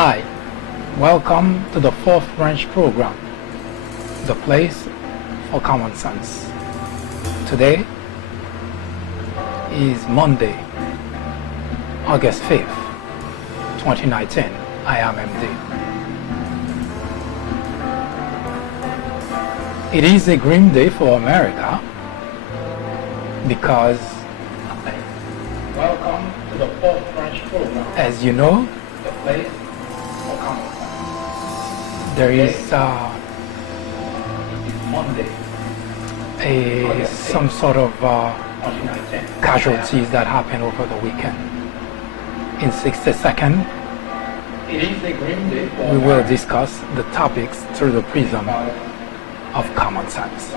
Hi, welcome to the fourth branch program, the place for common sense. Today is Monday, August 5th, 2019. I am MD. It is a grim day for America because welcome to the fourth branch program. As you know, the place for common sense. There is Monday, some sort of casualties that happened over the weekend. In 60 seconds, we will discuss the topics through the prism of common sense.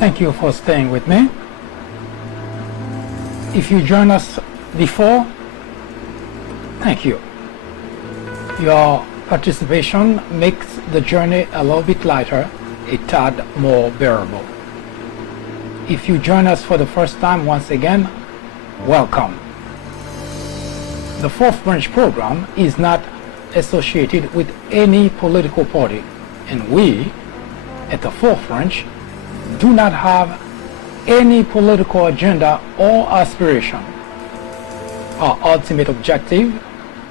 Thank you for staying with me. If you joined us before, thank you. Your participation makes the journey a little bit lighter, a tad more bearable. If you join us for the first time, once again, welcome. The fourth branch program is not associated with any political party, and we, at the fourth branch, do not have any political agenda or aspiration. Our ultimate objective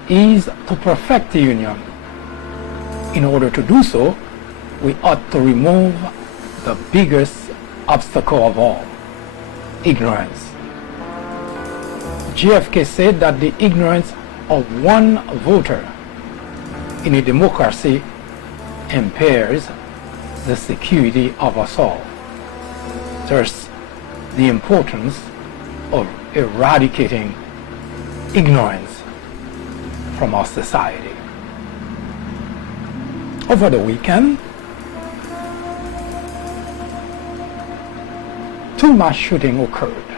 is to perfect the union. In order to do so, we ought to remove the biggest obstacle of all, ignorance. JFK said that the ignorance of one voter in a democracy impairs the security of us all. Thus, the importance of eradicating ignorance from our society. Over the weekend, two mass shootings occurred.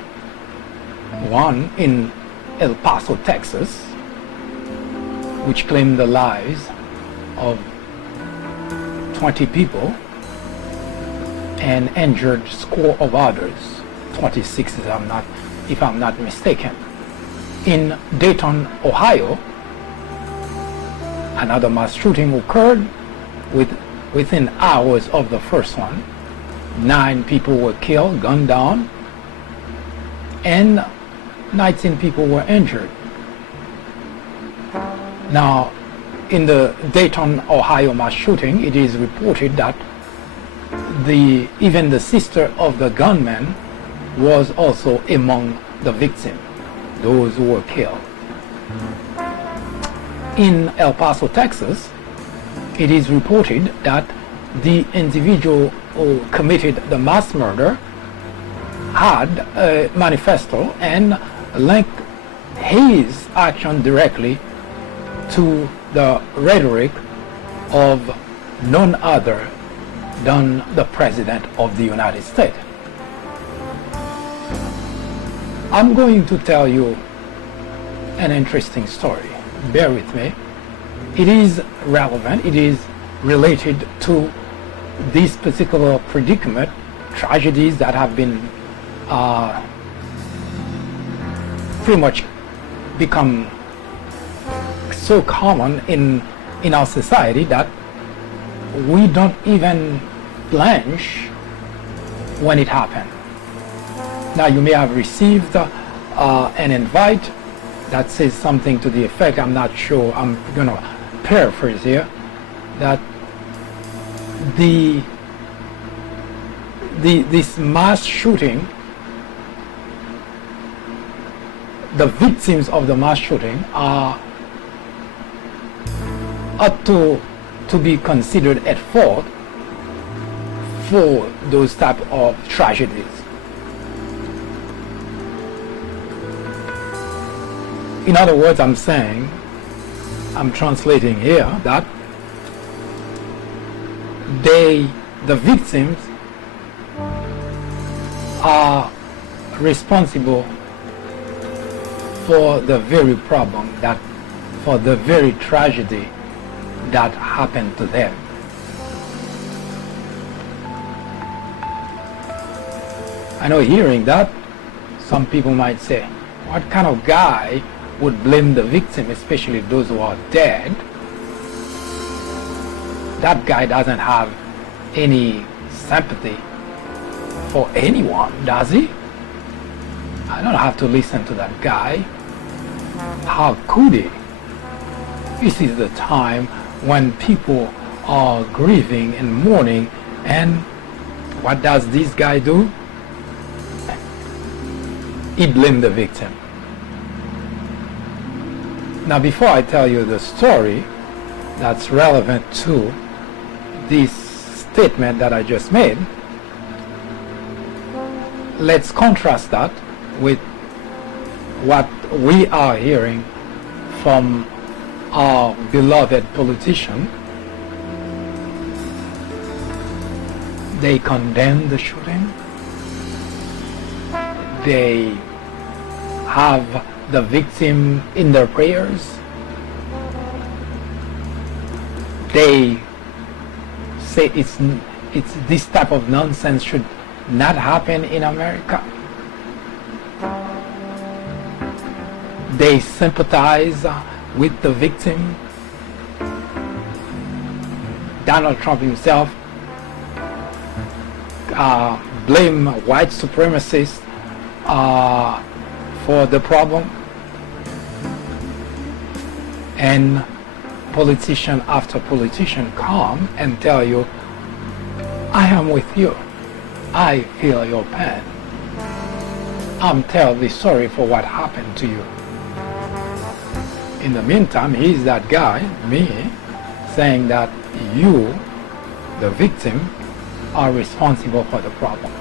One in El Paso, Texas, which claimed the lives of 20 people and injured score of others, 26 if I'm not mistaken. In Dayton, Ohio, another mass shooting occurred within hours of the first one. 9 people were killed, gunned down, and 19 people were injured. Now, in the Dayton, Ohio mass shooting, it is reported that even the sister of the gunman was also among the victims, those who were killed. In El Paso, Texas, it is reported that the individual who committed the mass murder had a manifesto and linked his action directly to the rhetoric of none other than the President of the United States. I'm going to tell you an interesting story. Bear with me. It is relevant, it is related to this particular predicament, tragedies that have been pretty much become so common in our society that we don't even blanch when it happened. Now, you may have received an invite that says something to the effect, I'm not sure, I'm going to paraphrase here, that this mass shooting, the victims of the mass shooting ought to be considered at fault for those type of tragedies. In other words, I'm translating here that the victims are responsible for the very problem, for the very tragedy that happened to them. I know, hearing that, some people might say, what kind of guy would blame the victim, especially those who are dead? That guy doesn't have any sympathy for anyone, does he? I don't have to listen to that guy. How could he? This is the time when people are grieving and mourning, and what does this guy do? He blames the victim. Now, before I tell you the story that's relevant to this statement that I just made, let's contrast that with what we are hearing from our beloved politician. They condemn the shooting. They have the victim in their prayers. They say it's this type of nonsense should not happen in America. They sympathize with the victim. Donald Trump himself blame white supremacists for the problem, and politician after politician come and tell you, I am with you, I feel your pain, I'm terribly sorry for what happened to you. In the meantime, he's that guy, me, saying that you, the victim, are responsible for the problem.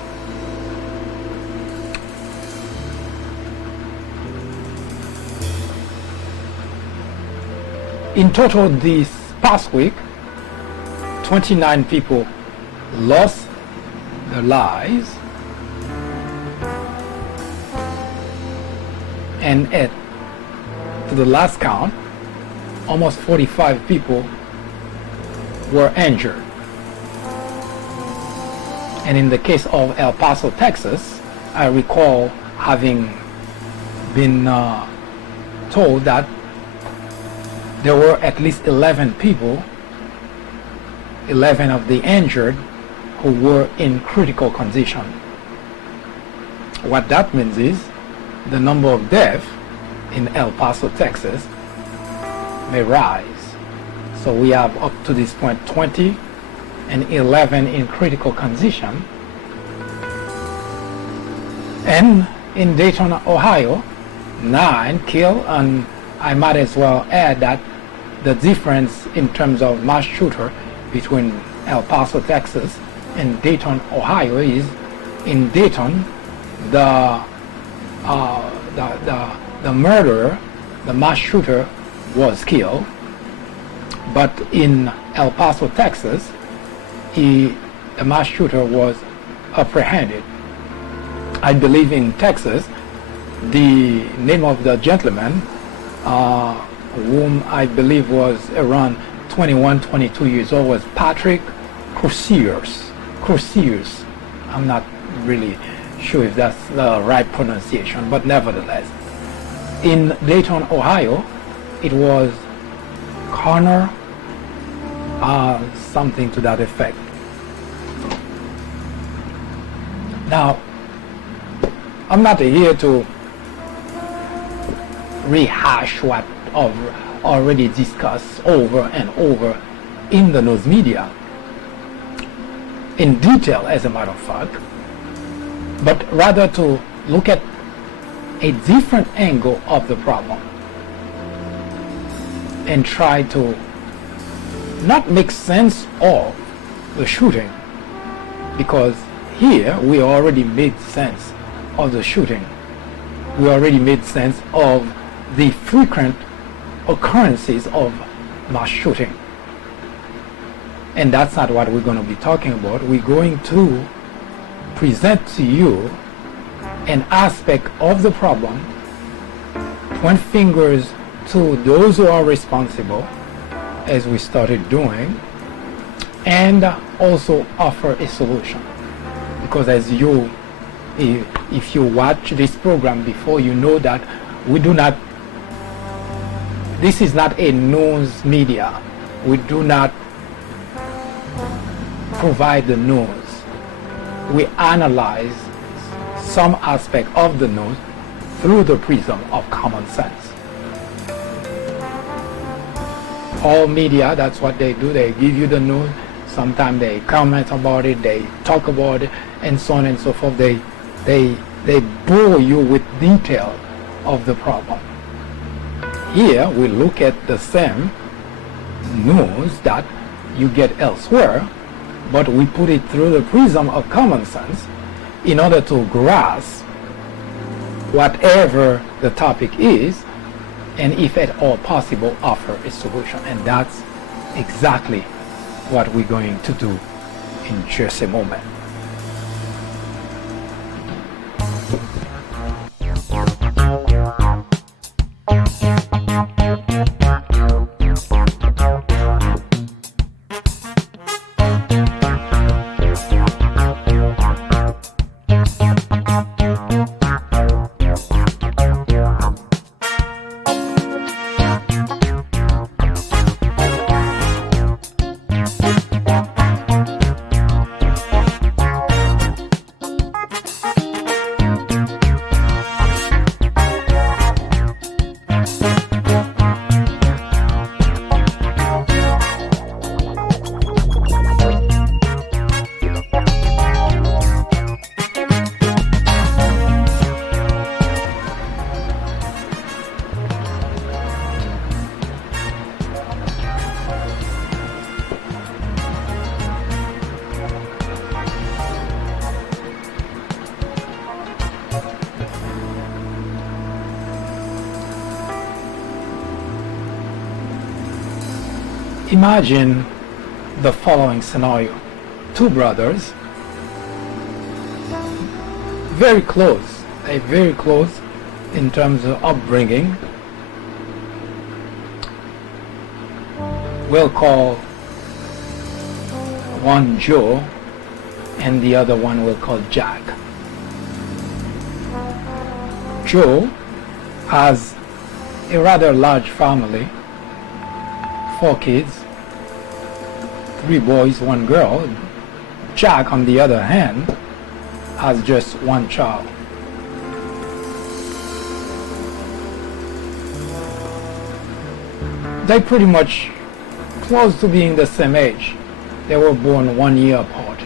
In total, this past week, 29 people lost their lives, and to the last count, almost 45 people were injured. And in the case of El Paso, Texas, I recall having been told that there were at least 11 people, 11 of the injured, who were in critical condition. What that means is the number of deaths in El Paso, Texas may rise. So we have up to this point 20 and 11 in critical condition. And in Dayton, Ohio, 9 killed, and I might as well add that the difference in terms of mass shooter between El Paso, Texas and Dayton, Ohio is in Dayton, the murderer, the mass shooter, was killed, but in El Paso, Texas, the mass shooter was apprehended. I believe in Texas, the name of the gentleman, whom I believe was around 21, 22 years old, was Patrick Cruciers. I'm not really sure if that's the right pronunciation, but nevertheless. In Dayton, Ohio, it was Connor, something to that effect. Now, I'm not here to rehash what I've already discussed over and over in the news media, in detail as a matter of fact, but rather to look at a different angle of the problem and try to not make sense of the shooting, because here we already made sense of the shooting. We already made sense of the frequent occurrences of mass shooting. And that's not what we're going to be talking about. We're going to present to you an aspect of the problem, point fingers to those who are responsible, as we started doing, and also offer a solution. Because as you, if you watch this program before, you know that we do not, this is not a news media. We do not provide the news. We analyze some aspect of the news through the prism of common sense. All media, that's what they do. They give you the news. Sometimes they comment about it, they talk about it, and so on and so forth. They bore you with detail of the problem. Here we look at the same news that you get elsewhere, but we put it through the prism of common sense in order to grasp whatever the topic is, and if at all possible, offer a solution. And that's exactly what we're going to do in just a moment. Imagine the following scenario. Two brothers, very close in terms of upbringing. We'll call one Joe and the other one we'll call Jack. Joe has a rather large family, 4 kids, 3 boys, 1 girl. Jack, on the other hand, has just 1 child. They're pretty much close to being the same age. They were born 1 year apart.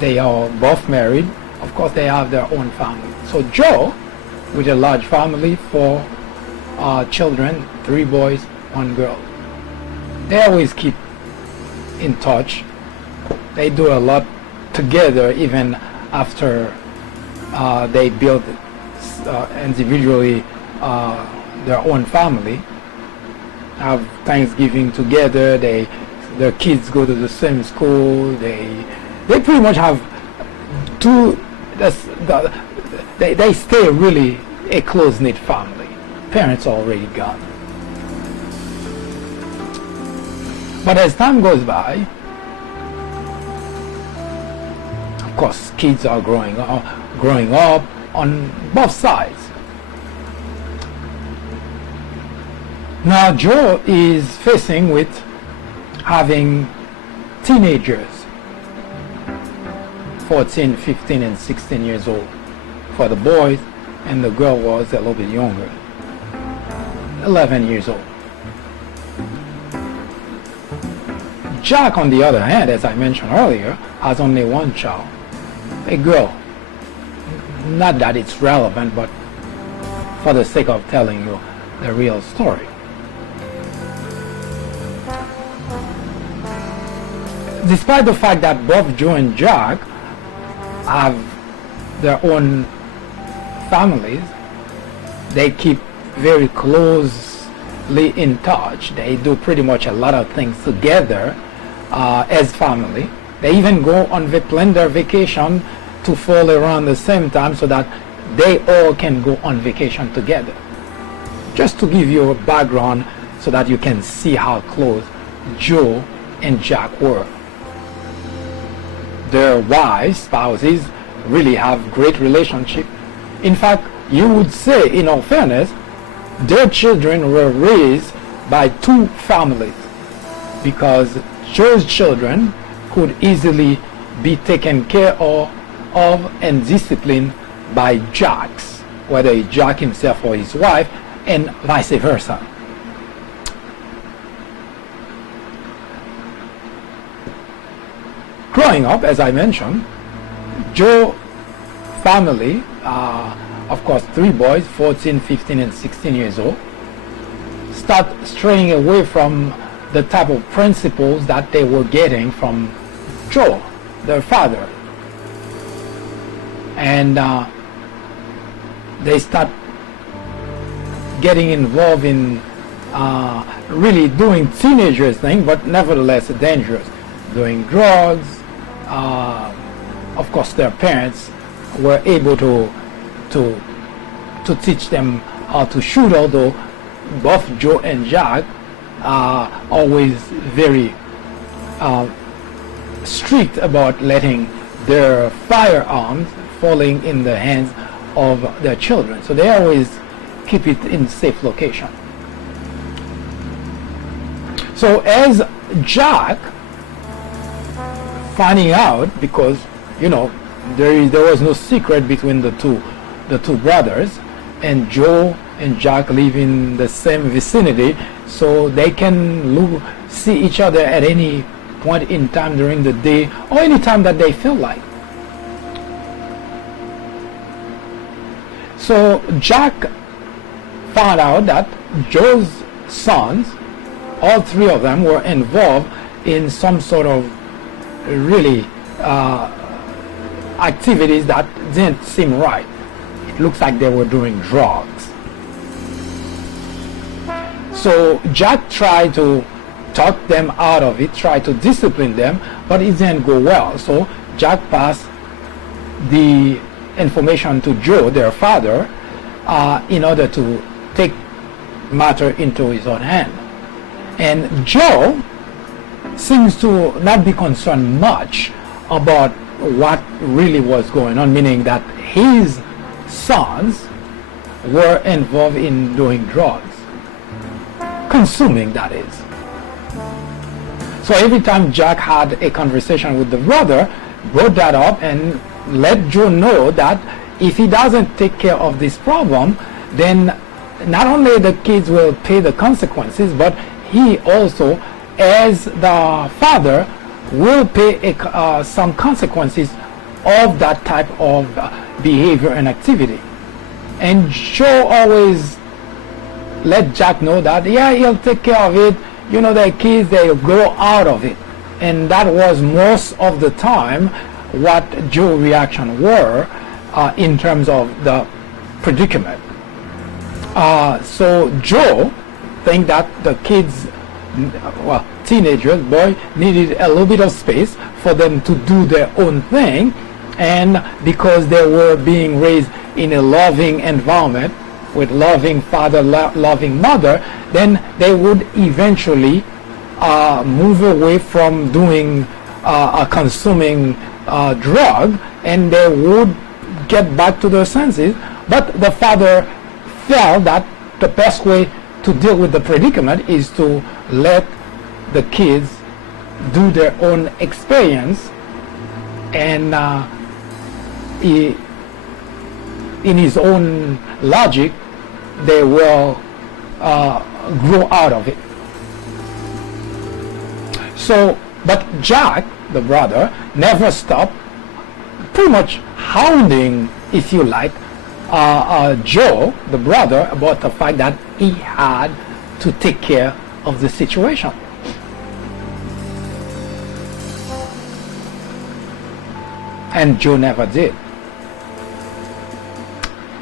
They are both married. Of course, they have their own family. So Joe, with a large family, 4 children, 3 boys, 1 girl. They always keep in touch. They do a lot together even after they build individually their own family. Have Thanksgiving together. Their kids go to the same school. They pretty much have they stay really a close-knit family. Parents are already gone. But as time goes by, of course, kids are growing up on both sides. Now Joe is facing with having teenagers, 14, 15, and 16 years old for the boys, and the girl was a little bit younger, 11 years old. Jack, on the other hand, as I mentioned earlier, has only 1 child, a girl. Not that it's relevant, but for the sake of telling you the real story. Despite the fact that both Joe and Jack have their own families, they keep very closely in touch. They do pretty much a lot of things together as family. They even go on plan their vacation to fall around the same time so that they all can go on vacation together. Just to give you a background so that you can see how close Joe and Jack were. Their wives, spouses, really have great relationship. In fact, you would say, in all fairness, their children were raised by 2 families, because Joe's children could easily be taken care of and disciplined by Jack's, whether it's Jack himself or his wife, and vice versa. Growing up, as I mentioned, Joe's family, of course 3 boys, 14, 15, and 16 years old, start straying away from the type of principles that they were getting from Joe, their father. And they start getting involved in really doing teenagers things, but nevertheless dangerous, doing drugs. Of course, their parents were able to teach them how to shoot, although both Joe and Jack are always very strict about letting their firearms falling in the hands of their children. So they always keep it in safe location. So as Jack, finding out, because there was no secret between the two brothers, and Joe and Jack live in the same vicinity, so they can see each other at any point in time during the day or any time that they feel like. So Jack found out that Joe's sons, all 3 of them, were involved in some sort of really activities that didn't seem right. It looks like they were doing drugs. So Jack tried to talk them out of it, tried to discipline them, but it didn't go well. So Jack passed the information to Joe, their father, in order to take matter into his own hand. And Joe seems to not be concerned much about what really was going on, meaning that his sons were involved in doing drugs, consuming, that is. So every time Jack had a conversation with the brother, brought that up and let Joe know that if he doesn't take care of this problem, then not only the kids will pay the consequences, but he also, as the father, will pay some consequences of that type of behavior and activity. And Joe always let Jack know that, yeah, he'll take care of it. You know, their kids, they'll grow out of it. And that was most of the time what Joe's reaction were in terms of the predicament. So Joe think that the kids, well, teenagers, boy, needed a little bit of space for them to do their own thing, and because they were being raised in a loving environment with loving father, loving mother, then they would eventually move away from doing consuming drug, and they would get back to their senses. But the father felt that the best way to deal with the predicament is to let the kids do their own experience, and in his own logic, they will grow out of it. So, but Jack, the brother, never stopped pretty much hounding, if you like, Joe, the brother, about the fact that he had to take care of the situation. And Joe never did.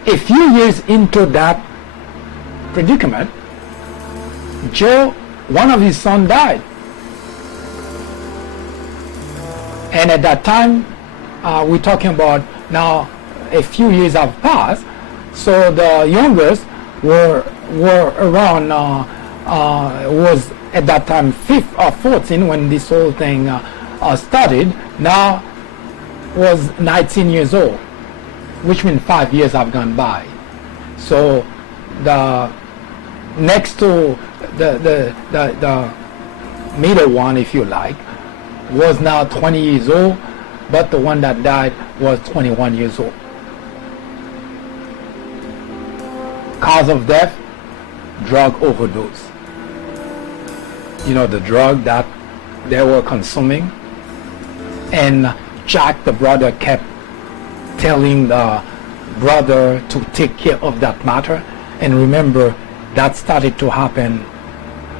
A few years into that predicament, Joe, one of his sons, died. And at that time, we're talking about now a few years have passed, so the youngest were around, was at that time 14 when this whole thing started. Now was 19 years old, which means 5 years have gone by. So the next to the middle one, if you like, was now 20 years old, but the one that died was 21 years old. Cause of death, drug overdose. You know, the drug that they were consuming. And Jack, the brother, kept telling the brother to take care of that matter. And remember, that started to happen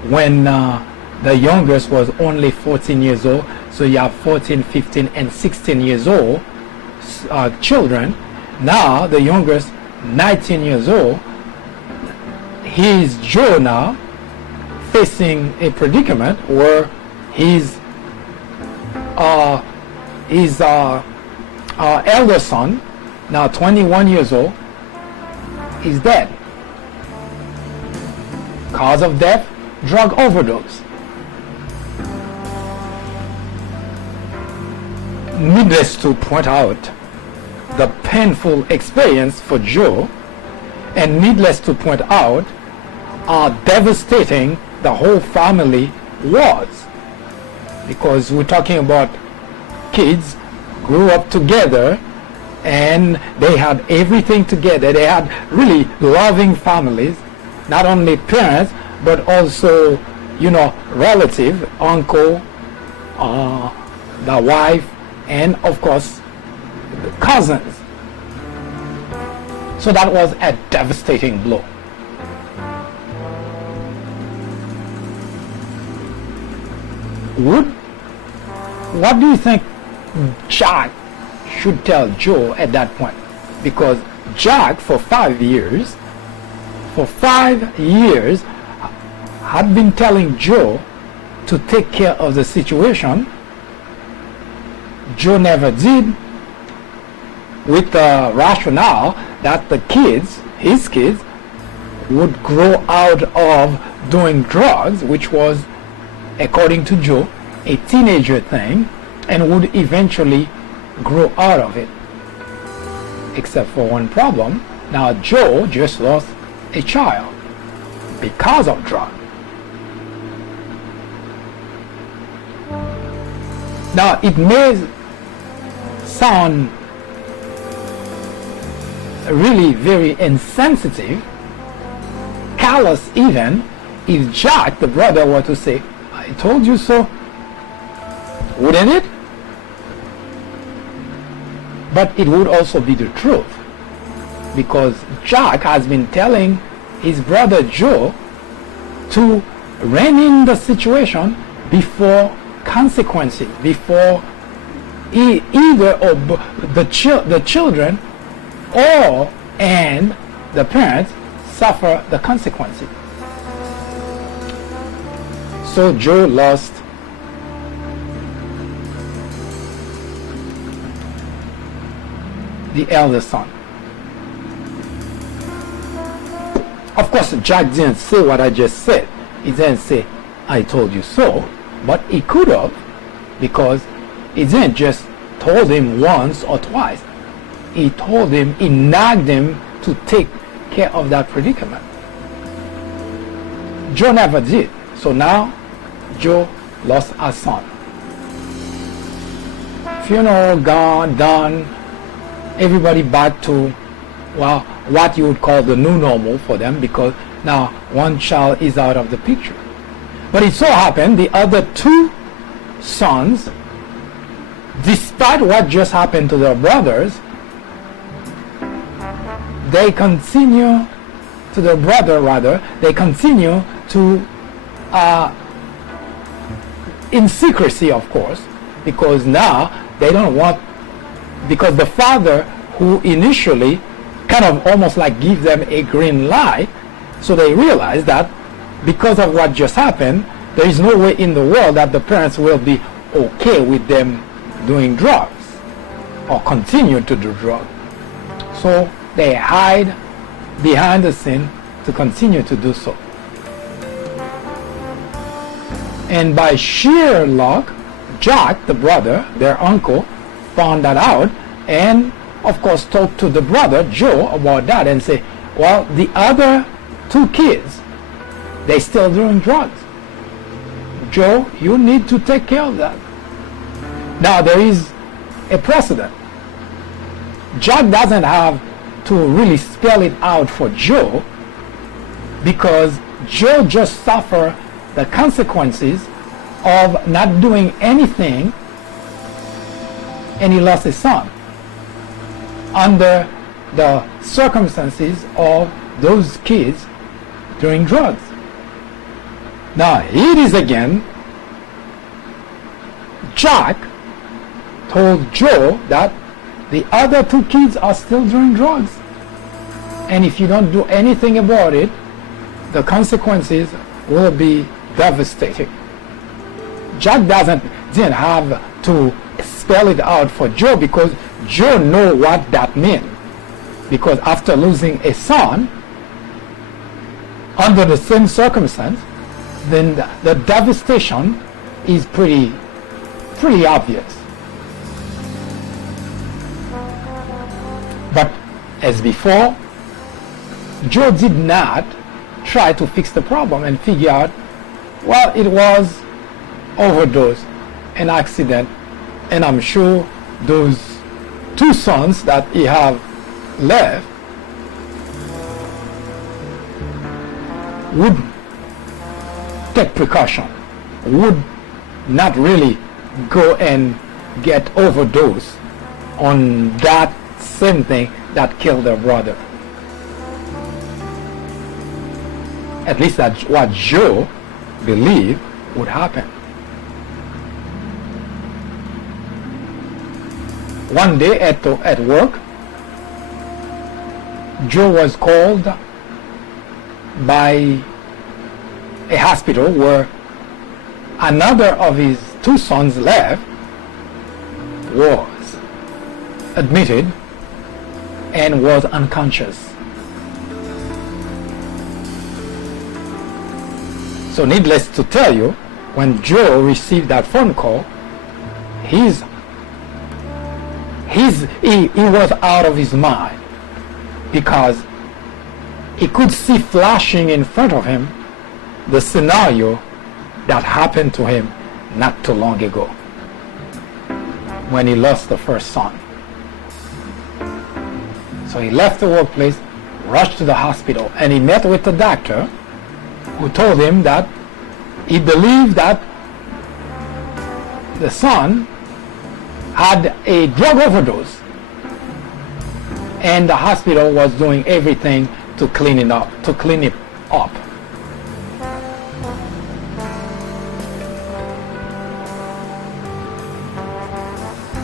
when the youngest was only 14 years old. So you have 14, 15, and 16 years old children. Now the youngest, 19 years old. He's Joe now, facing a predicament where his elder son, now 21 years old, is dead. Cause of death, drug overdose. Needless to point out the painful experience for Joe, and needless to point out how devastating the whole family was, because we're talking about kids grew up together and they had everything together. They had really loving families, not only parents but also, you know, relative, uncle, the wife, and of course the cousins. So that was a devastating blow. What do you think Jack should tell Joe at that point? Because Jack, for 5 years, had been telling Joe to take care of the situation. Joe never did, with the rationale that the kids, his kids, would grow out of doing drugs, which was, according to Joe, a teenager thing, and would eventually grow out of it. Except for one problem. Now Joe just lost a child because of drugs. Now it may sound really very insensitive, callous even, if Jack, the brother, were to say, "I told you so." wouldn't it? But it would also be the truth, because Jack has been telling his brother Joe to rein in the situation before consequences, before either of the children or and the parents suffer the consequences. So Joe lost the eldest son. Of course, Jack didn't say what I just said. He didn't say, "I told you so," but he could have, because he didn't just told him once or twice. He told him, he nagged him to take care of that predicament. Joe never did. So now, Joe lost a son. Funeral gone, done. Everybody back to, well, what you would call the new normal for them, because now one child is out of the picture. But it so happened the other two sons, despite what just happened to their brothers, they continue to their brother rather, they continue to in secrecy, of course, because now they don't want, because the father who initially kind of almost like give them a green light, so they realize that because of what just happened, there is no way in the world that the parents will be okay with them doing drugs or continue to do drugs. So they hide behind the scene to continue to do so. And by sheer luck, Jack, the brother, their uncle, found that out and of course talked to the brother, Joe, about that and say, well, the other two kids, they still doing drugs. Joe, you need to take care of that. Now there is a precedent. Jack doesn't have to really spell it out for Joe, because Joe just suffered the consequences of not doing anything, and he lost his son under the circumstances of those kids doing drugs. Now it is again, Jack told Joe that the other two kids are still doing drugs, and if you don't do anything about it, the consequences will be devastating. Jack didn't have to spell it out for Joe, because Joe knew what that meant, because after losing a son under the same circumstance, then the devastation is pretty obvious. But as before, Joe did not try to fix the problem and figure out, well, it was overdose, an accident, and I'm sure those two sons that he have left would take precaution, would not really go and get overdose on that same thing that killed their brother. At least that's what Joe believed would happen. One day at work, Joe was called by a hospital where another of his two sons left, was admitted and was unconscious. So needless to tell you, when Joe received that phone call, he was out of his mind, because he could see flashing in front of him the scenario that happened to him not too long ago when he lost the first son. So he left the workplace, rushed to the hospital, and he met with the doctor, who told him that he believed that the son had a drug overdose, and the hospital was doing everything to clean it up.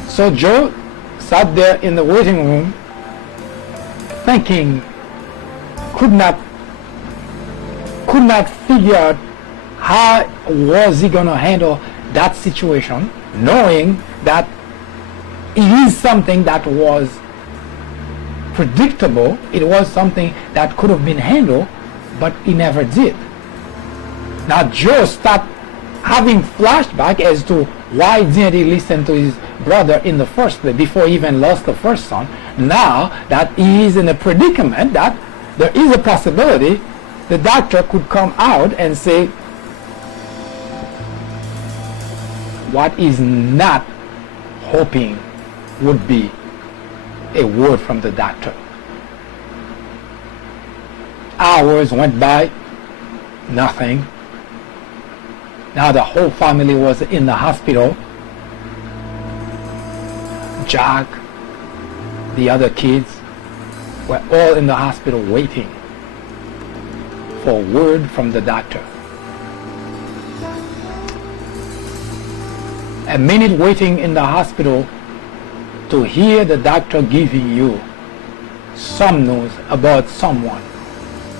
So Joe sat there in the waiting room thinking, could not figure out how was he going to handle that situation, knowing that it is something that was predictable, it was something that could have been handled, but he never did. Now Joe started having flashback as to why didn't he listen to his brother in the first place before he even lost the first son. Now that he is in a predicament, that there is a possibility the doctor could come out and say what he's not hoping would be a word from the doctor. Hours went by, nothing. Now the whole family was in the hospital. Jack, the other kids, were all in the hospital waiting for a word from the doctor. A minute waiting in the hospital to hear the doctor giving you some news about someone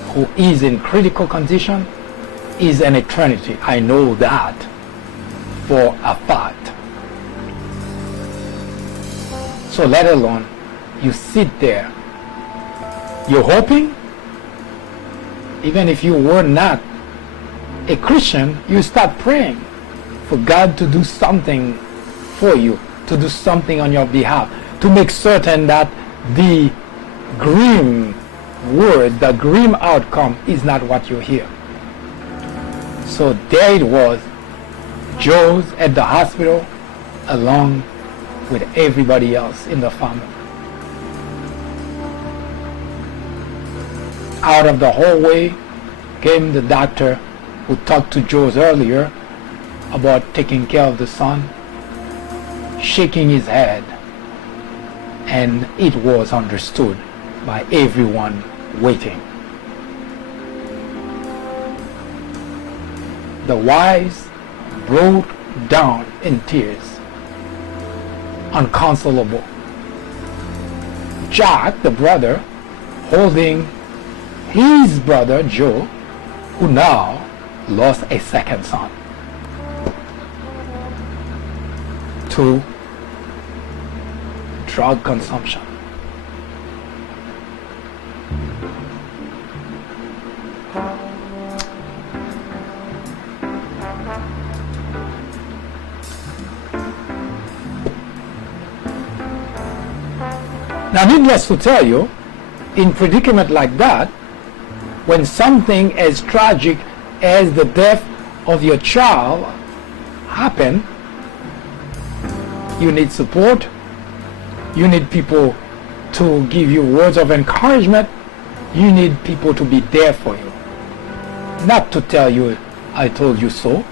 who is in critical condition is an eternity. I know that for a fact. So let alone you sit there, you're hoping, even if you were not a Christian, you start praying for God to do something for you, to do something on your behalf, to make certain that the grim word, the grim outcome is not what you hear. So there it was, Joe's at the hospital along with everybody else in the family. Out of the hallway came the doctor who talked to Joe's earlier about taking care of the son, shaking his head, and it was understood by everyone waiting. The wives broke down in tears, unconsolable. Jack, the brother, holding his brother Joe, who now lost a second son to drug consumption. Now, needless to tell you, in predicament like that, when something as tragic as the death of your child happen, you need support, you need people to give you words of encouragement, you need people to be there for you. Not to tell you, I told you so.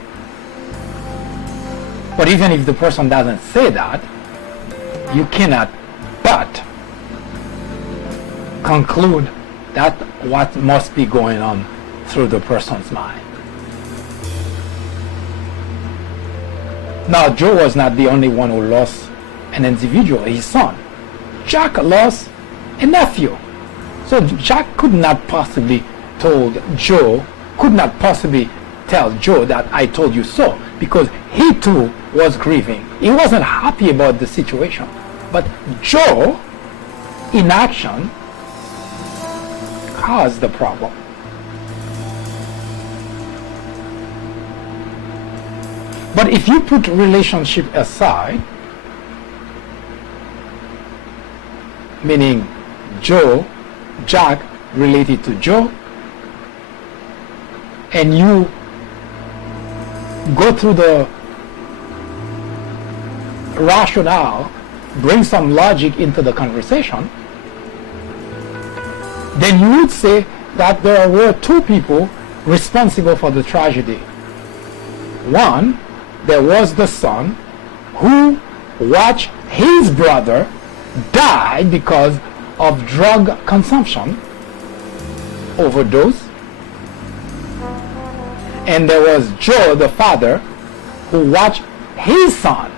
But even if the person doesn't say that, you cannot but conclude that what must be going on through the person's mind. Now, Joe was not the only one who lost an individual, his son. Jack lost a nephew. So Jack could not possibly tell Joe that I told you so, because he too was grieving. He wasn't happy about the situation. But Joe, in action, caused the problem. But if you put relationship aside, meaning Jack related to Joe, and you go through the rationale, bring some logic into the conversation, then you would say that there were two people responsible for the tragedy. One, there was the son who watched his brother die because of drug consumption, overdose. And there was Joe, the father, who watched his son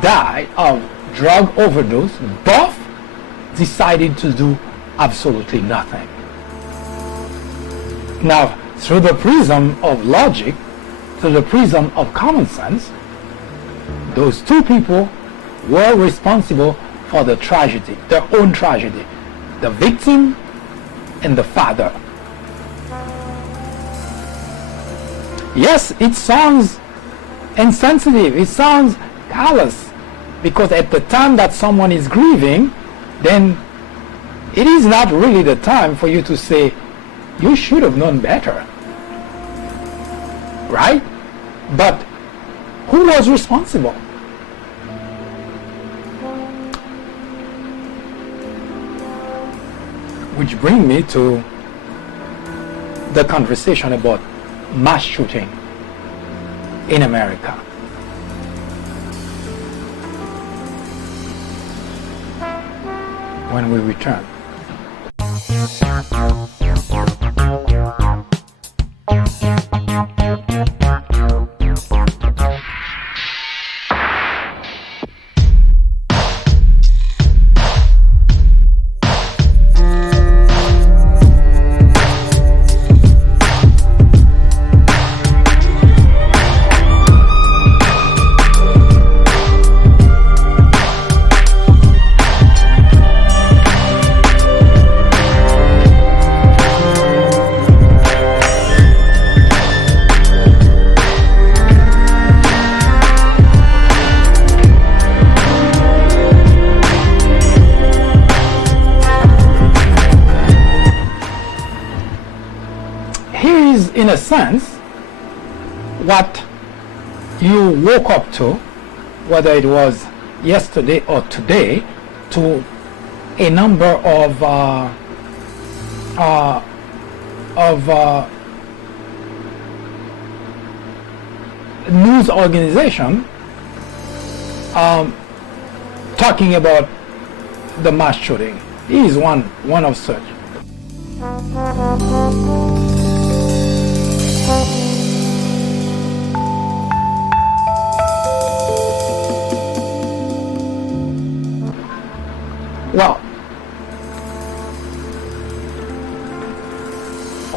die of drug overdose. Both decided to do absolutely nothing. Now, through the prism of logic, through the prism of common sense, those two people were responsible for the tragedy, their own tragedy, the victim and the father. Yes, it sounds insensitive, it sounds callous, because at the time that someone is grieving, then it is not really the time for you to say, you should have known better. Right? But who was responsible? Which brings me to the conversation about mass shooting in America. When we return. In a sense, what you woke up to, whether it was yesterday or today, to a number of news organization talking about the mass shooting. He is one of such. Well,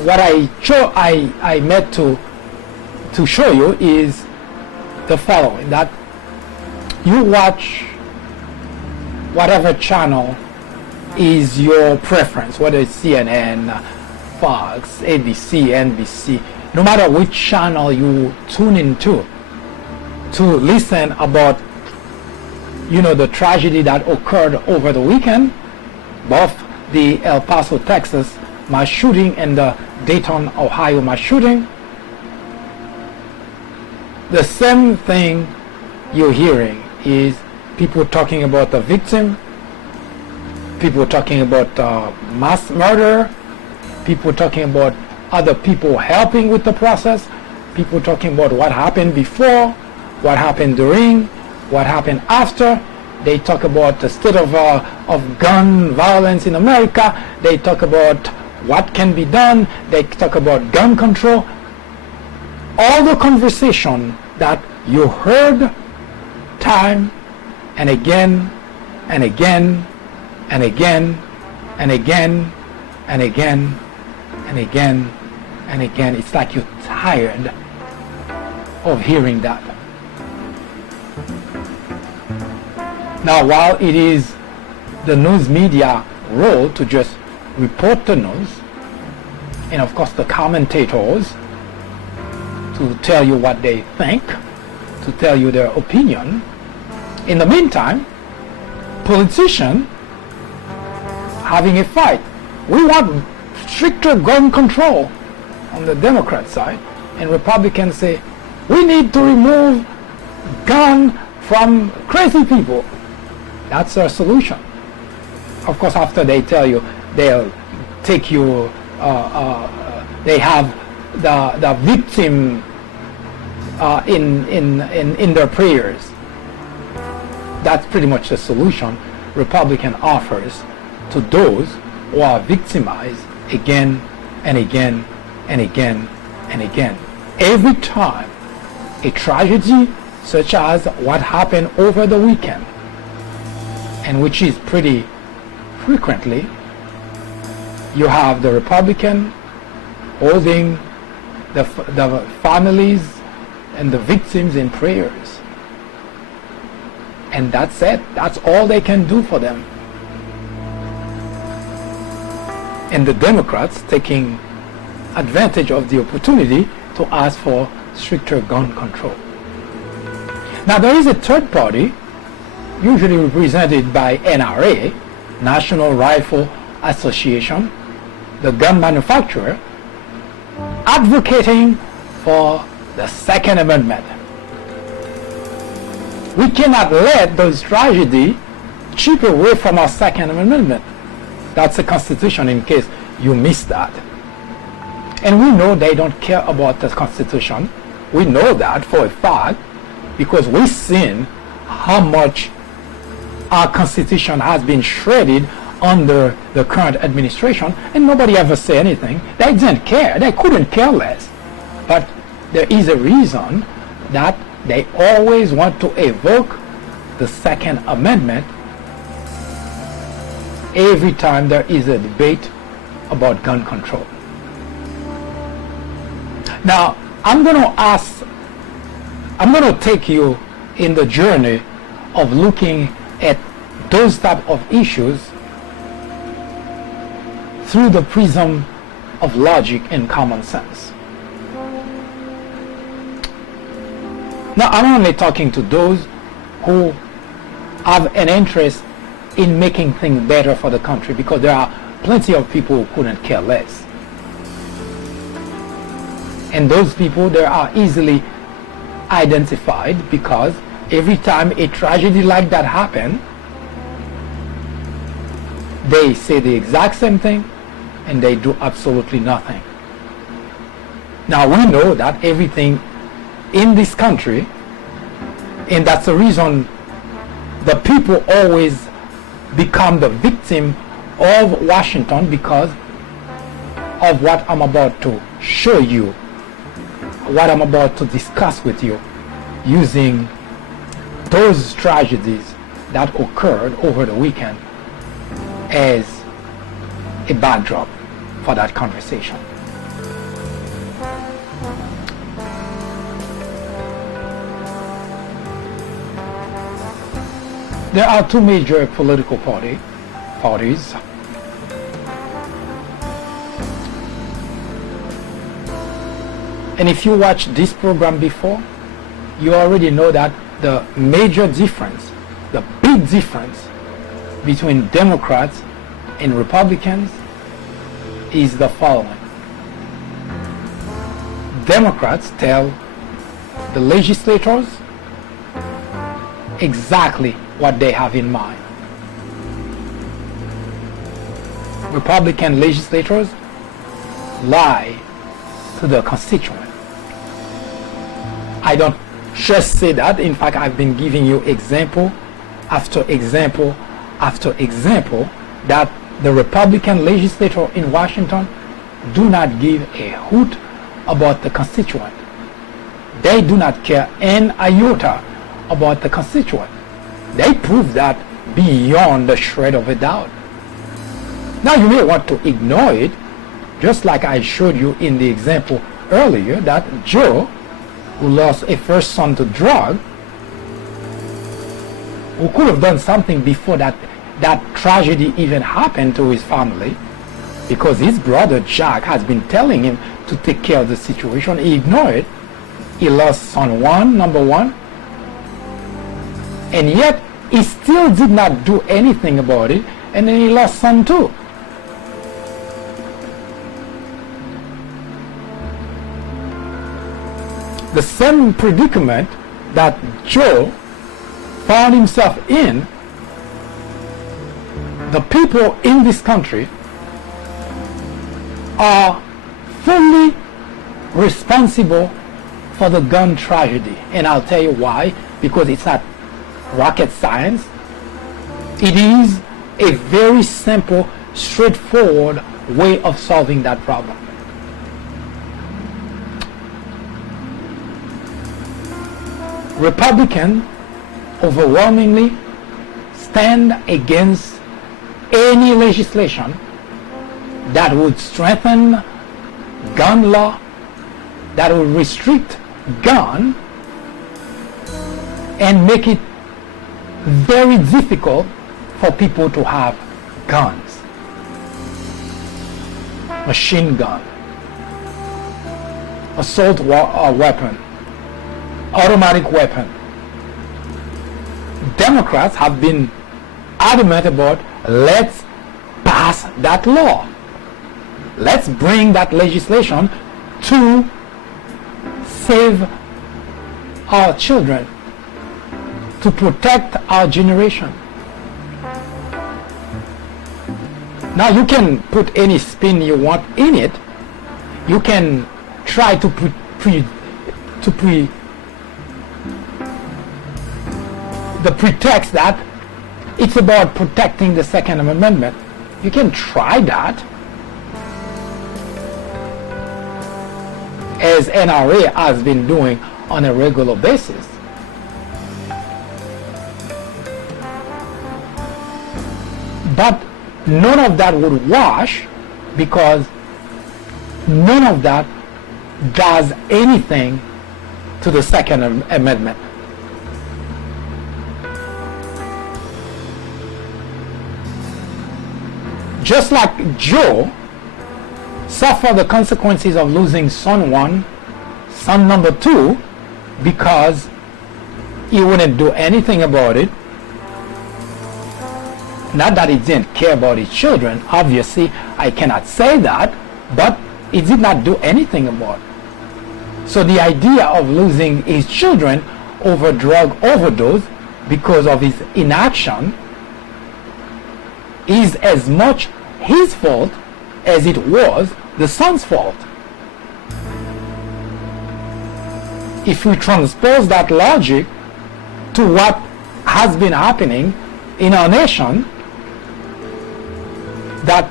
what I meant to show you is the following: that you watch whatever channel is your preference, whether it's CNN, Fox, ABC, NBC, no matter which channel you tune into to listen about, you know, the tragedy that occurred over the weekend, both the El Paso, Texas mass shooting and the Dayton, Ohio mass shooting. The same thing you're hearing is people talking about the victim, people talking about mass murder, people talking about other people helping with the process, people talking about what happened before, what happened during, what happened after. They talk about the state of gun violence in America. They talk about what can be done. They talk about gun control. All the conversation that you heard time and again and again and again and again and again and again and again. It's like you're tired of hearing that. Now, while it is the news media role to just report the news, and of course the commentators to tell you what they think, to tell you their opinion, in the meantime, politicians having a fight. We want stricter gun control on the Democrat side, and Republicans say we need to remove gun from crazy people. That's their solution. Of course, after they tell you, they'll take you, they have the victim in their prayers. That's pretty much the solution Republican offers to those who are victimized again and again and again and again. Every time a tragedy such as what happened over the weekend, and which is pretty frequently, you have the Republican holding the families and the victims in prayers. And that's it. That's all they can do for them. And the Democrats taking advantage of the opportunity to ask for stricter gun control. Now there is a third party, usually represented by NRA, National Rifle Association, the gun manufacturer, advocating for the Second Amendment. We cannot let those tragedies chip away from our Second Amendment. That's the Constitution, in case you missed that. And we know they don't care about the Constitution. We know that for a fact because we've seen how much our Constitution has been shredded under the current administration, and nobody ever said anything. They didn't care. They couldn't care less. But there is a reason that they always want to evoke the Second Amendment every time there is a debate about gun control. Now, I'm going to take you in the journey of looking at those type of issues through the prism of logic and common sense. Now, I'm only talking to those who have an interest in making things better for the country, because there are plenty of people who couldn't care less. And those people, they are easily identified because every time a tragedy like that happens, they say the exact same thing and they do absolutely nothing. Now we know that everything in this country, and that's the reason the people always become the victim of Washington, because of what I'm about to show you, what I'm about to discuss with you, using those tragedies that occurred over the weekend as a backdrop for that conversation. There are two major political parties. And if you watched this program before, you already know that the major difference, the big difference between Democrats and Republicans is the following. Democrats tell the legislators exactly what they have in mind. Republican legislators lie to the constituent. I don't just say that. In fact, I've been giving you example after example after example that the Republican legislator in Washington do not give a hoot about the constituent. They do not care an iota about the constituent. They prove that beyond the shred of a doubt. Now you may want to ignore it, just like I showed you in the example earlier that Joe, who lost a first son to drug, who could have done something before that tragedy even happened to his family, because his brother Jack has been telling him to take care of the situation. He ignored it. He lost son one, number one, and yet he still did not do anything about it, and then he lost son two. The same predicament that Joe found himself in, the people in this country are fully responsible for the gun tragedy. And I'll tell you why. Because it's not rocket science. It is a very simple, straightforward way of solving that problem. Republicans overwhelmingly stand against any legislation that would strengthen gun law, that would restrict gun and make it very difficult for people to have guns, machine gun, assault weapon, automatic weapon. Democrats have been adamant about, let's pass that law. Let's bring that legislation to save our children, to protect our generation. Now you can put any spin you want in it. You can try to the pretext that it's about protecting the Second Amendment. You can try that, as NRA has been doing on a regular basis. But none of that would wash, because none of that does anything to the Second Amendment. Just like Joe suffered the consequences of losing son one, son number two, because he wouldn't do anything about it. Not that he didn't care about his children, obviously I cannot say that, but he did not do anything about it. So the idea of losing his children over drug overdose because of his inaction is as much his fault as it was the son's fault. If we transpose that logic to what has been happening in our nation, that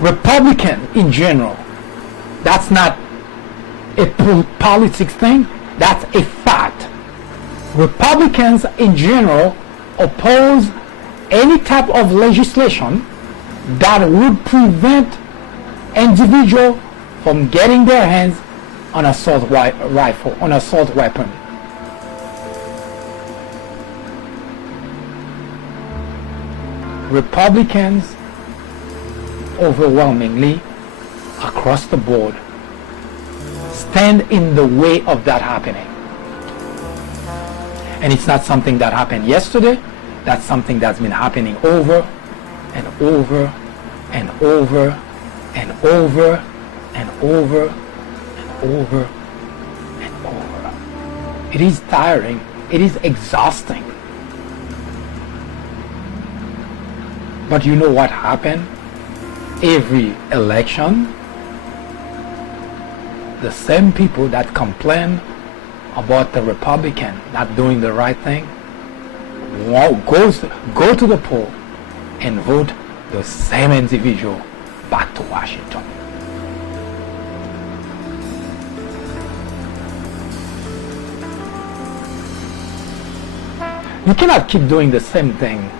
Republicans in general, that's not a politics thing, that's a fact. Republicans in general oppose any type of legislation that would prevent individuals from getting their hands on an assault rifle, on an assault weapon. Republicans overwhelmingly across the board stand in the way of that happening. And it's not something that happened yesterday. That's something that's been happening over and over and over and over and over and over and over. It is tiring. It is exhausting. But you know what happened? Every election, the same people that complain about the Republican not doing the right thing go to the poll and vote the same individual back to Washington. You cannot keep doing the same thing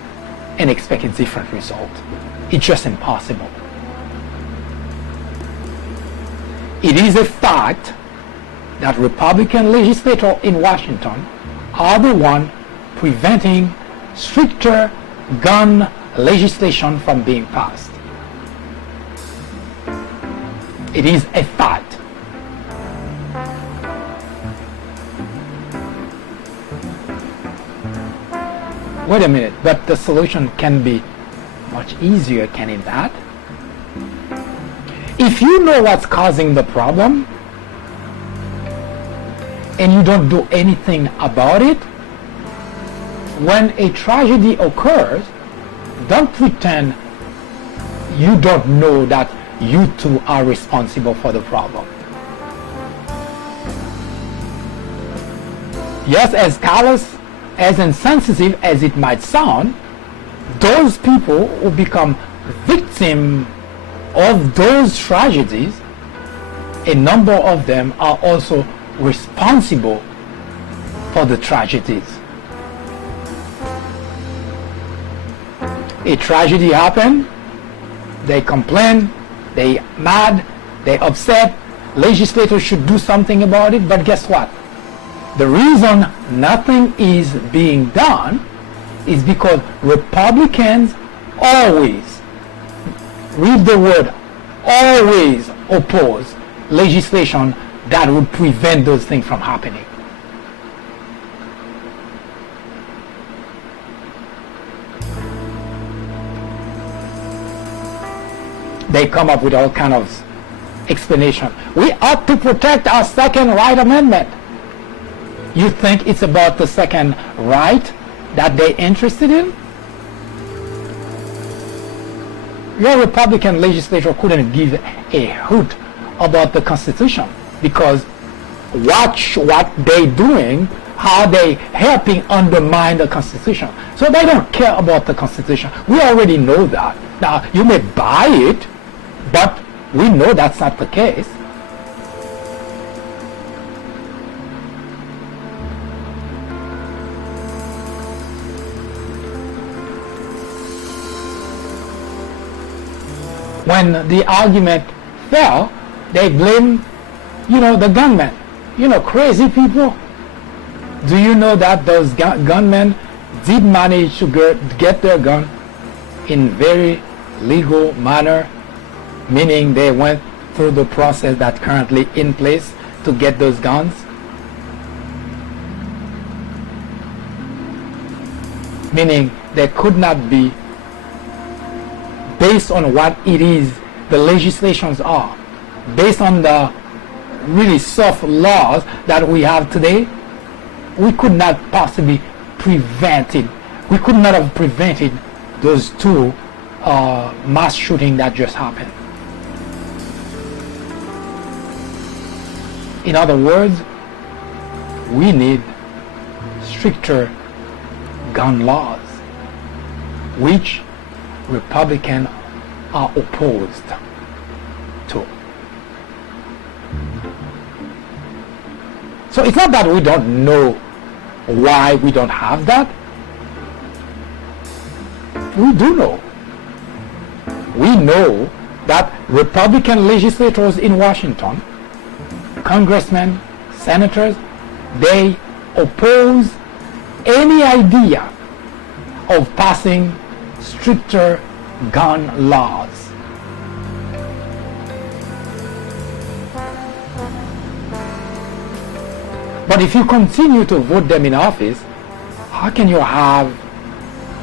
and expect a different result. It's just impossible. It is a fact that Republican legislators in Washington are the one preventing stricter gun legislation from being passed. It is a fact. Wait a minute, but the solution can be much easier, can it not? If you know what's causing the problem and you don't do anything about it, when a tragedy occurs, don't pretend you don't know that you too are responsible for the problem. Yes, as callous, as insensitive as it might sound, those people who become victims of those tragedies, a number of them are also responsible for the tragedies. A tragedy happened, they complain, they mad, they upset, legislators should do something about it, but guess what? The reason nothing is being done is because Republicans always, read the word, always oppose legislation that would prevent those things from happening. They come up with all kind of explanation. We ought to protect our Second Right Amendment. You think it's about the second right that they're interested in? Your Republican legislature couldn't give a hoot about the Constitution, because watch what they're doing, how they helping undermine the Constitution. So they don't care about the Constitution. We already know that. Now, you may buy it, but we know that's not the case. When the argument fell, they blame, the gunmen. Crazy people. Do you know that those gunmen did manage to get their gun in very legal manner? Meaning they went through the process that's currently in place to get those guns. Meaning they could not be, based on what it is the legislations are, based on the really soft laws that we have today, we could not possibly prevent it. We could not have prevented those two mass shootings that just happened. In other words, we need stricter gun laws, which Republicans are opposed to. So it's not that we don't know why we don't have that. We do know. We know that Republican legislators in Washington, congressmen, senators, they oppose any idea of passing stricter gun laws. But if you continue to vote them in office, how can you have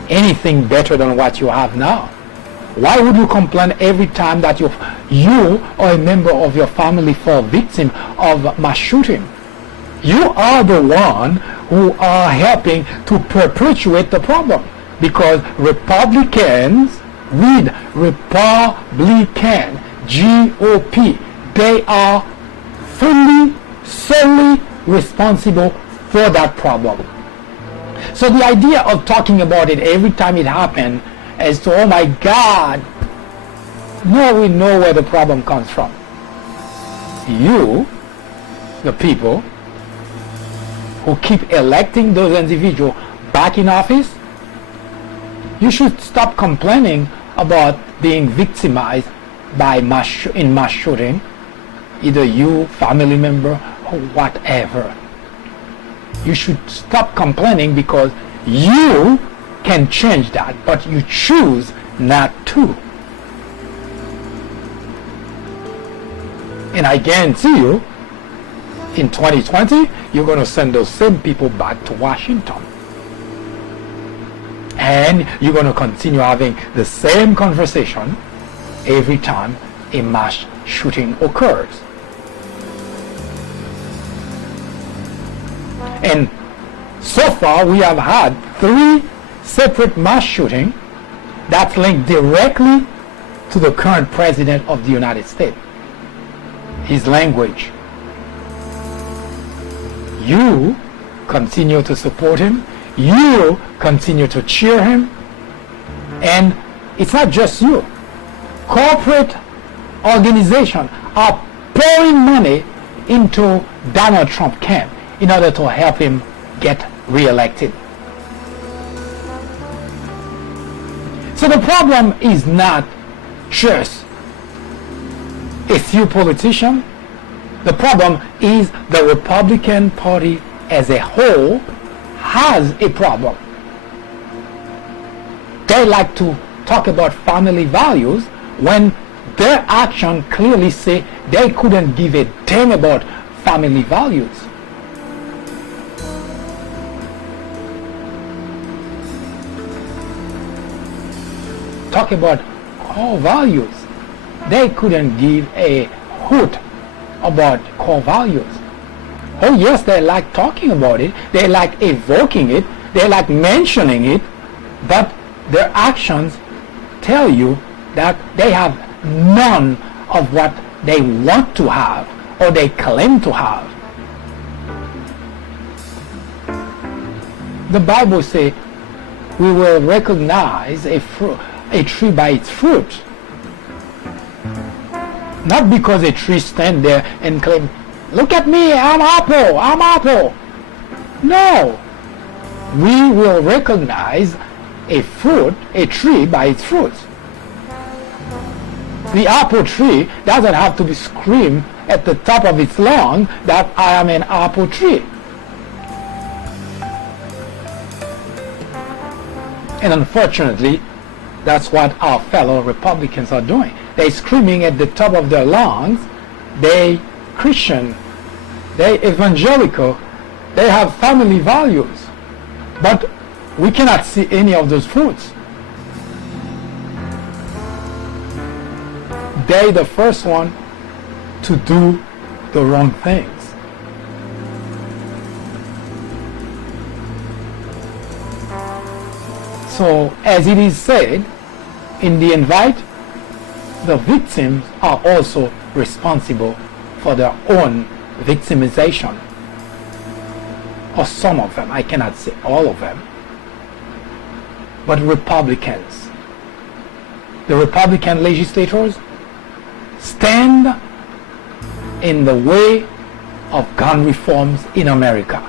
anything better than what you have now? Why would you complain every time that you or a member of your family fall victim of mass shooting? You are the one who are helping to perpetuate the problem, because Republicans, read Republican, GOP, they are solely responsible for that problem. So the idea of talking about it every time it happened as to, oh my God, no, we know where the problem comes from. You, the people who keep electing those individuals back in office, you should stop complaining about being victimized by mass shooting, either you, family member, or whatever. You should stop complaining, because you can change that, but you choose not to. And I guarantee you, in 2020, you're going to send those same people back to Washington. And you're going to continue having the same conversation every time a mass shooting occurs. And so far, we have had 3 separate mass shootings that's linked directly to the current president of the United States. His language. You continue to support him. You continue to cheer him. And it's not just you. Corporate organizations are pouring money into Donald Trump camp in order to help him get reelected. So the problem is not just a few politicians. The problem is the Republican Party as a whole has a problem. They like to talk about family values when their action clearly say they couldn't give a damn about family values. Talk about core values. They couldn't give a hoot about core values. Oh yes, they like talking about it, they like evoking it, they like mentioning it, but their actions tell you that they have none of what they want to have or they claim to have. The Bible says we will recognize a tree by its fruit. Not because a tree stand there and claim, look at me, I'm apple, I'm apple. No. We will recognize a tree by its fruits. The apple tree doesn't have to be screamed at the top of its lung that I am an apple tree. And unfortunately, that's what our fellow Republicans are doing. They're screaming at the top of their lungs, they Christian, they evangelical, they have family values. But we cannot see any of those fruits. They're the first one to do the wrong things. So, as it is said in the invite, the victims are also responsible for their own victimization. Or some of them, I cannot say all of them. But Republicans, the Republican legislators stand in the way of gun reforms in America.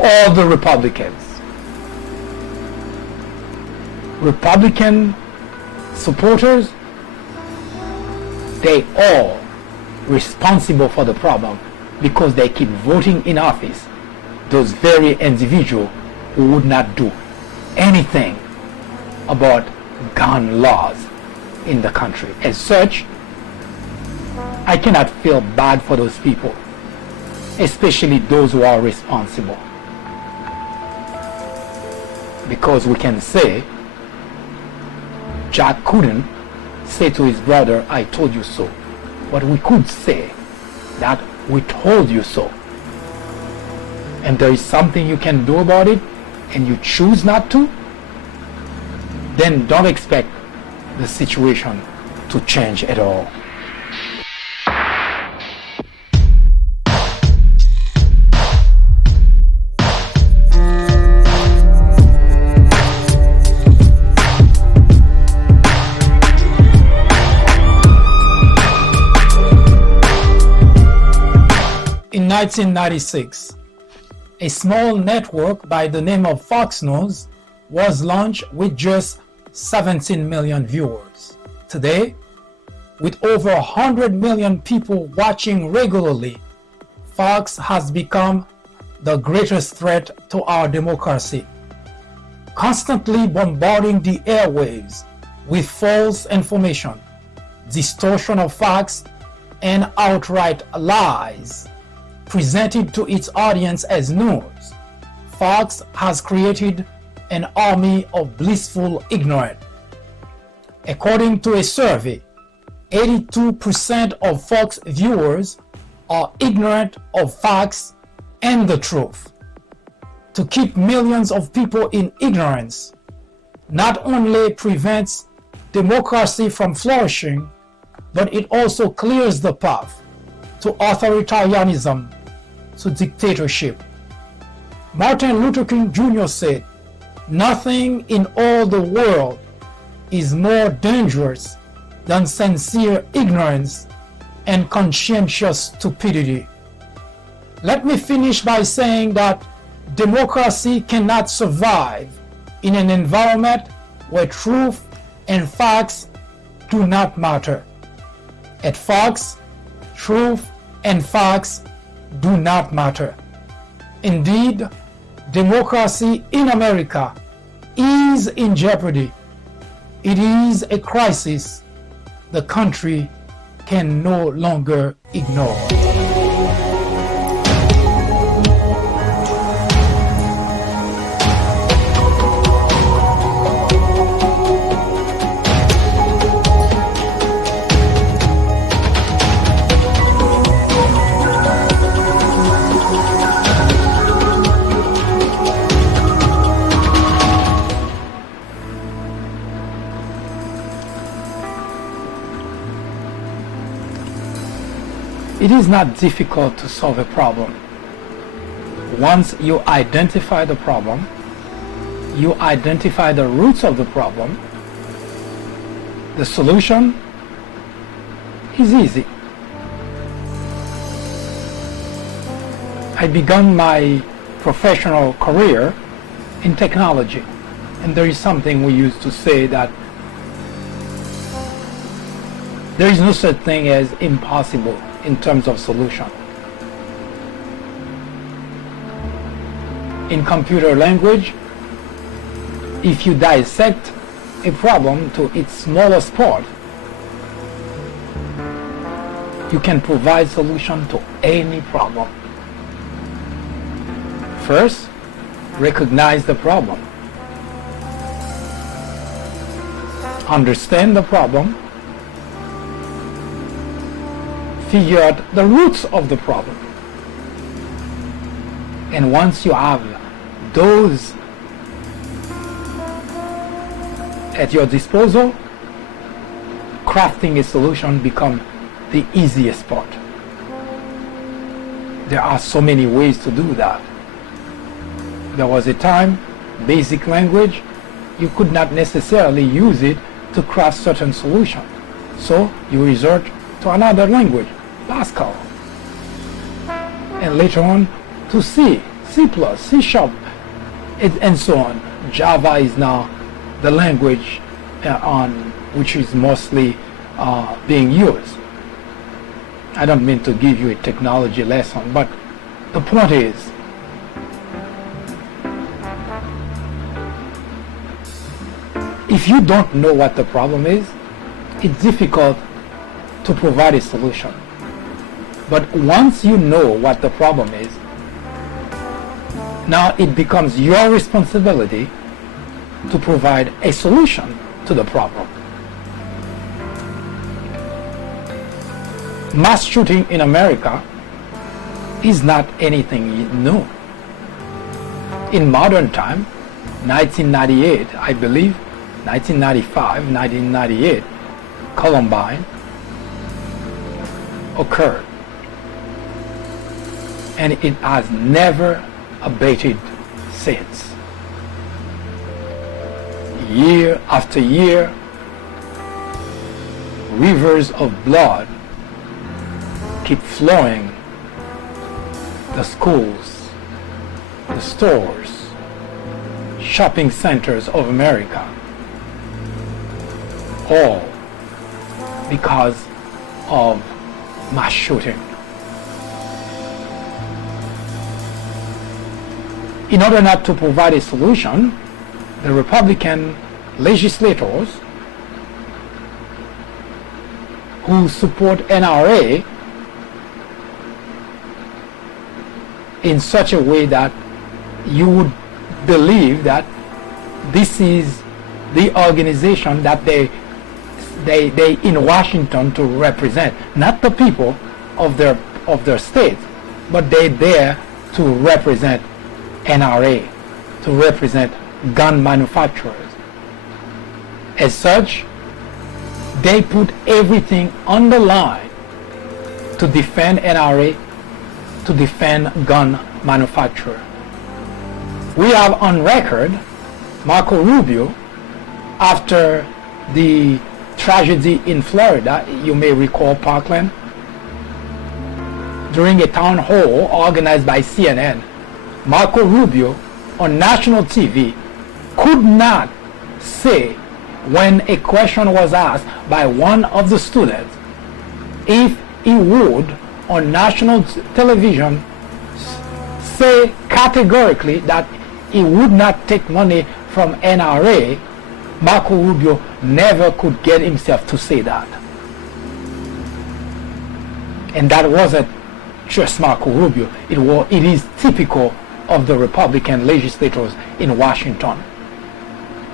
All the Republicans. Republican supporters, they all responsible for the problem because they keep voting in office those very individuals who would not do anything about gun laws in the country. As such, I cannot feel bad for those people, especially those who are responsible. Because we can say, Jack couldn't say to his brother, I told you so. But we could say that we told you so. And there is something you can do about it, and you choose not to, then don't expect the situation to change at all. In 1996, a small network by the name of Fox News was launched with just 17 million viewers. Today, with over 100 million people watching regularly, Fox has become the greatest threat to our democracy, constantly bombarding the airwaves with false information, distortion of facts, and outright lies presented to its audience as news. Fox has created an army of blissful ignorance. According to a survey, 82% of Fox viewers are ignorant of facts and the truth. To keep millions of people in ignorance not only prevents democracy from flourishing, but it also clears the path to authoritarianism, to dictatorship, Martin Luther King Jr. said, "Nothing in all the world is more dangerous than sincere ignorance and conscientious stupidity." Let me finish by saying that democracy cannot survive in an environment where truth and facts do not matter. At Fox, truth and facts do not matter. Indeed, democracy in America is in jeopardy. It is a crisis the country can no longer ignore. It is not difficult to solve a problem. Once you identify the problem, you identify the roots of the problem, the solution is easy. I began my professional career in technology, and there is something we used to say that there is no such thing as impossible in terms of solution. In computer language, if you dissect a problem to its smallest part, you can provide solution to any problem. First, recognize the problem. Understand the problem. Figure out the roots of the problem. And once you have those at your disposal, crafting a solution becomes the easiest part. There are so many ways to do that. There was a time, basic language, you could not necessarily use it to craft certain solutions. So you resort to another language, Pascal, and later on to C, C++, C#, and so on. Java is now the language on which is mostly being used. I don't mean to give you a technology lesson, but the point is, if you don't know what the problem is, it's difficult to provide a solution. But once you know what the problem is, now it becomes your responsibility to provide a solution to the problem. Mass shooting in America is not anything new. In modern time, 1998, I believe, 1995, 1998, Columbine occurred. And it has never abated since. Year after year, rivers of blood keep flowing. The schools, the stores, shopping centers of America, all because of mass shooting. In order not to provide a solution, the Republican legislators who support NRA in such a way that you would believe that this is the organization that they in Washington to represent, not the people of their state, but they're there to represent NRA, to represent gun manufacturers. As such, they put everything on the line to defend NRA, to defend gun manufacturer. We have on record Marco Rubio, after the tragedy in Florida, you may recall Parkland, during a town hall organized by CNN, Marco Rubio on national TV could not say, when a question was asked by one of the students, if he would on national television say categorically that he would not take money from NRA. Marco Rubio never could get himself to say that. And that wasn't just Marco Rubio. It is typical of the Republican legislators in Washington.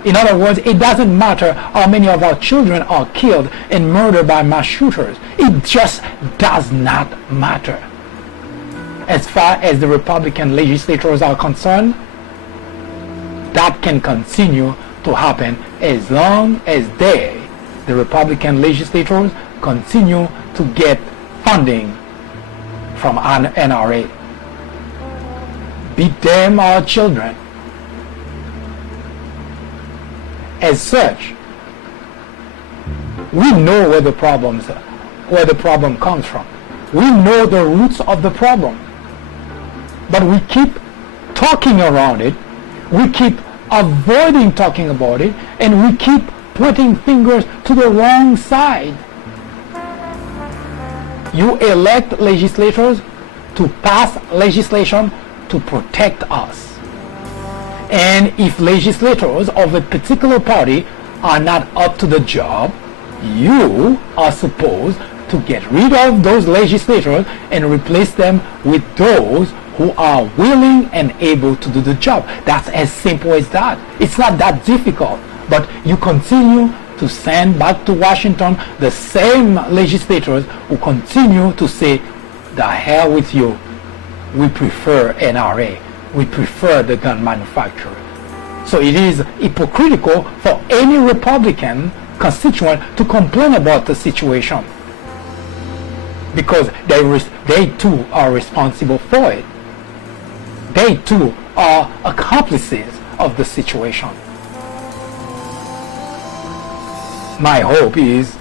In other words, it doesn't matter how many of our children are killed and murdered by mass shooters. It just does not matter. As far as the Republican legislators are concerned, that can continue to happen as long as the Republican legislators, continue to get funding from NRA. Beat them, our children. As such, we know where the problem comes from. We know the roots of the problem. But we keep talking around it. We keep avoiding talking about it, and we keep pointing fingers to the wrong side. You elect legislators to pass legislation to protect us. And if legislators of a particular party are not up to the job, you are supposed to get rid of those legislators and replace them with those who are willing and able to do the job. That's as simple as that. It's not that difficult. But you continue to send back to Washington the same legislators who continue to say, the hell with you. We prefer NRA. We prefer the gun manufacturer. So it is hypocritical for any Republican constituent to complain about the situation, because they too are responsible for it. They too are accomplices of the situation. My hope is,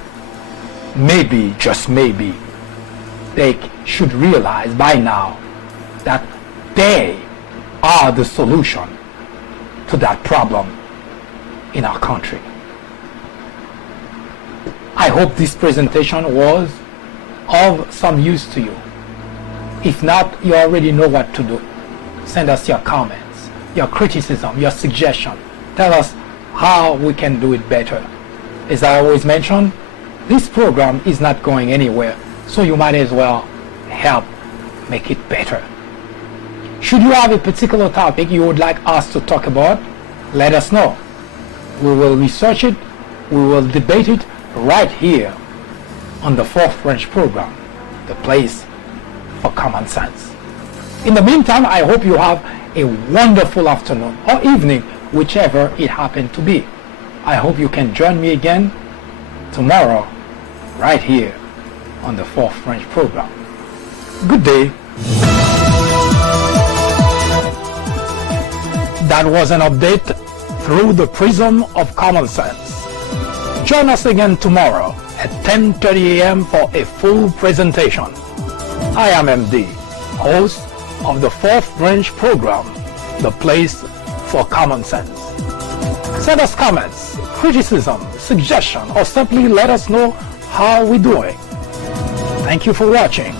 maybe, just maybe, they should realize by now that they are the solution to that problem in our country. I hope this presentation was of some use to you. If not, you already know what to do. Send us your comments, your criticism, your suggestion. Tell us how we can do it better. As I always mention, this program is not going anywhere, so you might as well help make it better. Should you have a particular topic you would like us to talk about, let us know. We will research it, we will debate it right here on the Fourth Branch program, the place for common sense. In the meantime, I hope you have a wonderful afternoon or evening, whichever it happened to be. I hope you can join me again tomorrow right here on the Fourth Branch program. Good day. That was an update through the prism of common sense. Join us again tomorrow at 10:30 a.m. for a full presentation. I am MD, host of the Fourth Branch program, the place for common sense. Send us comments, criticism, suggestion, or simply let us know how we're doing. Thank you for watching.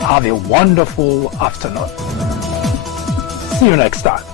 Have a wonderful afternoon. See you next time.